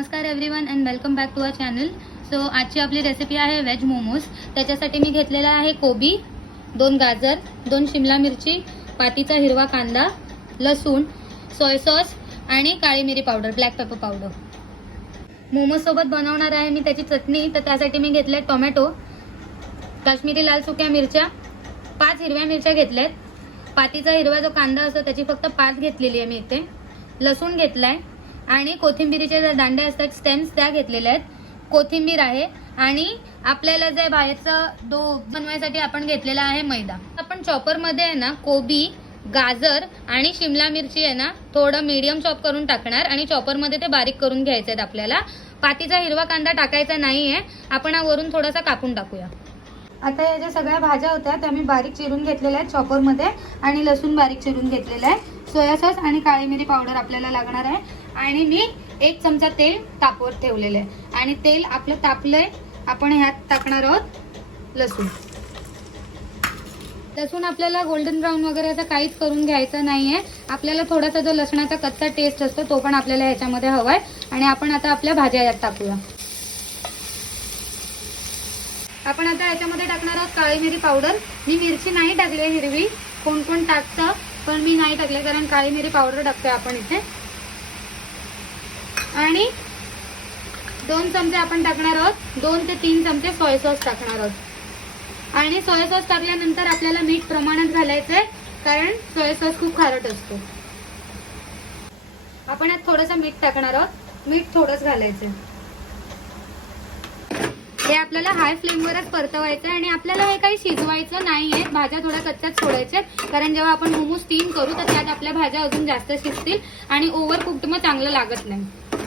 नमस्कार everyone and welcome back to our channel. So आजची आपली रेसिपी आहे व्हेज मोमोज. त्याच्यासाठी मी घेतलेला आहे कोबी, 2 गाजर, 2 शिमला मिरची, पातीचा हिरवा कांदा, लसूण, सोय सॉस आणि काळी मिरी powder, black pepper powder. Momos सोबत बनवणार आहे मी त्याची चटणी. तर त्यासाठी मी घेतले टोमॅटो, काश्मीरी लाल सुक्या मिरच्या, 5 हिरव्या मिरच्या घेतल्यात, पातीचा हिरवा जो कांदा असतो त्याची फक्त 5 घेतलेली आहे मी इथे, लसूण घेतलाय आणि कोथिंबीरीचे जे दांडे असतात स्टेम्स त्या घेतलेल्या आहेत, कोथिंबीर आहे आणि आपल्याला जे बाहेरचं डो बनवायसाठी आपण घेतलेला आहे मैदा. आपण चॉपरमध्ये आहे ना कोबी, गाजर आणि शिमला मिरची आहे ना थोडं मीडियम चॉप करून टाकणार आणि चॉपरमध्ये ते बारीक करून घ्यायचे आहेत आपल्याला. पातीचा हिरवा कांदा टाकायचा नाहीये, आपण वरून थोडासा कापून टाकूया. आता या ज्या सगळ्या भाज्या होत्या त्या मी बारीक चिरून घेतलेल्या आहेत चॉपरमध्ये आणि लसूण बारीक चिरून घेतलेला आहे. सोया सॉस आणि काळी मिरी पावडर आपल्याला लागणार आहे आणि मी 1 चमचा तेल तापवर ठेवलेलं आहे आणि तेल आपलं तापलंय. आपण ह्यात टाकणार आहोत लसूण. लसूण आपल्याला गोल्डन ब्राऊन वगैरे असं काहीच करून घ्यायचं नाहीये. आपल्याला थोडासा जो लसणाचा कच्चा टेस्ट असतो तो पण आपल्याला ह्याच्यामध्ये हवाय आणि आपण आता आपल्या भाज्या यात टाकूया. आपण आता याच्यामध्ये टाकणार आहोत काळी मिरी पावडर. मी मिरची नाही टाकली हिरवी, कोण कोण टाकतं पण मी नाही टाकले कारण काळी मिरी पावडर टाकतोय आपण इथे. आणि 2 चमचे आपण टाकणार आहोत, 2 ते 3 चमचे सोया सॉस टाकणार आहोत. आणि सोया सॉस टाकल्यानंतर आपल्याला मीठ प्रमाणात घालायचंय कारण सोया सॉस खूप खारट असतो. आपण यात थोडंसं मीठ टाकणार आहोत, मीठ थोडंच घालायचंय. हे आपल्याला हाय फ्लेमवरच परतवायचं आहे आणि आपल्याला हे काही शिजवायचं नाहीये. भाज्या थोड्या कच्च्याच सोडायच्या कारण जेव्हा आपण मोमोज स्टीम करू तर त्यात आपल्या भाज्या अजून जास्त शिजतील आणि ओव्हर कुक्ड मग चांगलं लागत नाही.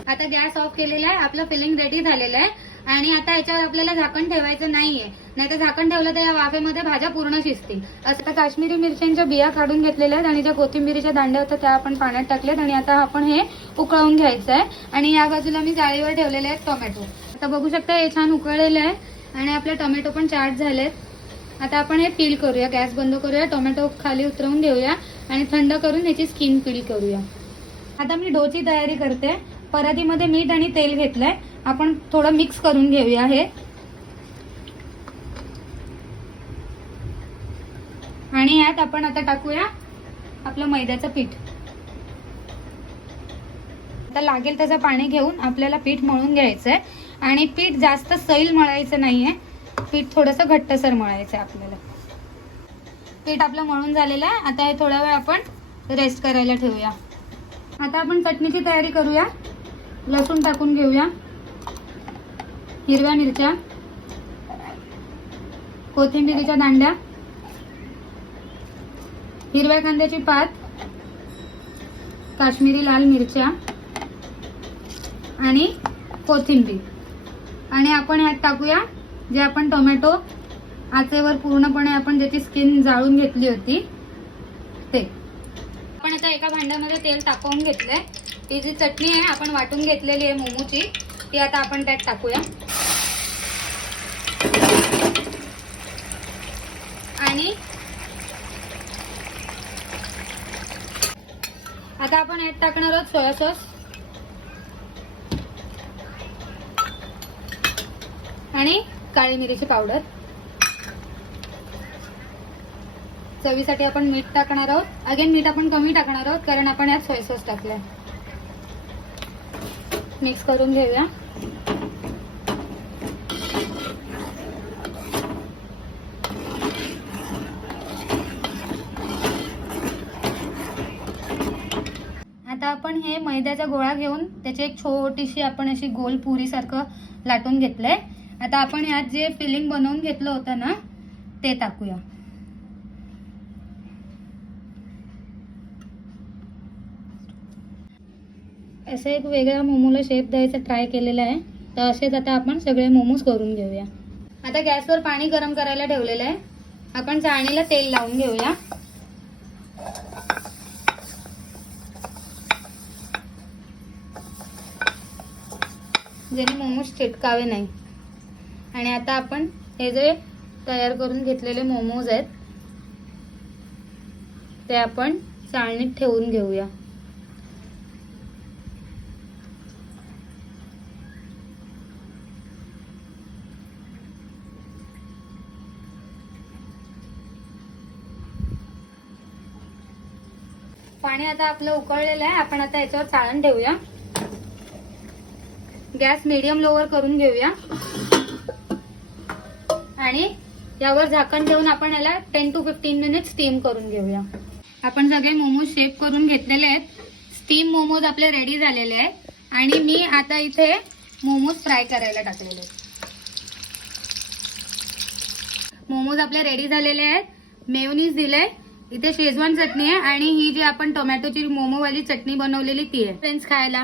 आता गॅस ऑफ केलेला आहे, आपलं फिलिंग रेडी झालेलं आहे आणि आता याच्यावर आपल्याला झाकण ठेवायचं नाहीये, नाहीतर झाकण ठेवलं तर या वाफेमध्ये भाज्या पूर्ण शिजतील. असं तर काश्मीरी मिरच्यांच्या बिया काढून घेतलेल्या आहेत आणि ज्या कोथिंबीरीच्या दांड्या होत्या त्या आपण पाण्यात टाकल्यात आणि आता आपण हे उकळवून घ्यायचं आहे. आणि या बाजूला मी जाळीवर ठेवलेले आहेत टोमॅटो. आता बघू शकता हे छान उकळलेलं आहे आणि आपले टोमॅटो पण चाट झालेत. आता आपण हे पील करूया, गॅस बंद करूया, टोमॅटो खाली उतरवून घेऊया आणि थंड करून याची स्किन पील करूया. आता मी डोची तयारी करते. परातीमध्ये मीठ आणि तेल घेतलंय, आपण थोडं मिक्स करून घेऊया हे. आणि यात आपण आता टाकूया आपलं मैद्याचं पीठ. आता लागेल तसं पाणी घेऊन आपल्याला पीठ मळून घ्यायचंय आणि पीठ जास्त सैल मळायचं नाहीये, पीठ थोडंसं घट्टसर मळायचं आहे आपल्याला. पीठ आपलं मळून झालेलं आहे. आता हे थोडा वेळ आपण रेस्ट करायला ठेवूया. आता आपण चटणीची तयारी करूया. लसूण टाकून घेऊया, हिरव्या मिरच्या, कोथिंबीरीच्या दांड्या, हिरव्या कांद्याची पात, काश्मीरी लाल मिरच्या आणि कोथिंबीर. आणि आपण ह्यात टाकूया जे आपण टोमॅटो आचेवर पूर्णपणे आपण ज्याची स्किन जाळून घेतली होती ते. आपण आता एका भांड्यामध्ये तेल तापवून घेतलंय. ही जी चटणी आहे आपण वाटून घेतलेली आहे मोमोची, ती आता आपण त्यात टाकूया. आणि आता आपण यात टाकणार आहोत सोया सॉस आणि काळी मिरीची पावडर. चवीसाठी आपण मीठ टाकणार आहोत. अगेन मीठ आपण कमी टाकणार आहोत कारण आपण यात सोया सॉस टाकलाय. मिक्स करून घेऊया. आता आपण हे मैद्याचा गोळा घेऊन त्याची एक छोटीशी आपण अशी गोल पुरी सारखं लाटून घेतलंय. आता आपण यात जे फिलिंग बनवून घेतलं होतं ना ते टाकूया. असं एक वेगळ्या मोमोला शेप द्यायचा ट्राय केलेला आहे. तर असेच आता आपण सगळे मोमोज करून घेऊया. आता गॅसवर पाणी गरम करायला ठेवलेलं आहे. आपण चाळणीला तेल लावून घेऊया. जेणे मोमोज चिटकावे नाही. आणि आता आपण हे जे तयार करून घेतलेले मोमोज आहेत ते आपण चाळणीत ठेवून घेऊया. पाणी आता आपलं उकळलेलं आहे. आपण आता याच्यावर चाळण ठेवूया. गॅस मीडियम लोअर करून घेऊया आणि यावर झाकण ठेवून आपण याला 10 to 15 मिनिट स्टीम करून घेऊया. आपण सगळे मोमोज शेप करून घेतलेले आहेत. स्टीम मोमोज आपले रेडी झालेले आहेत आणि मी आता इथे मोमोज फ्राय करायला टाकलेले आहेत. मोमोज आपले रेडी झालेले आहेत. मेयोनीज दिले, इथे शेजवान चटणी आहे आणि ही जी आपण टोमॅटोची मोमोवाली चटणी बनवलेली ती आहे. फ्रेंड्स खायला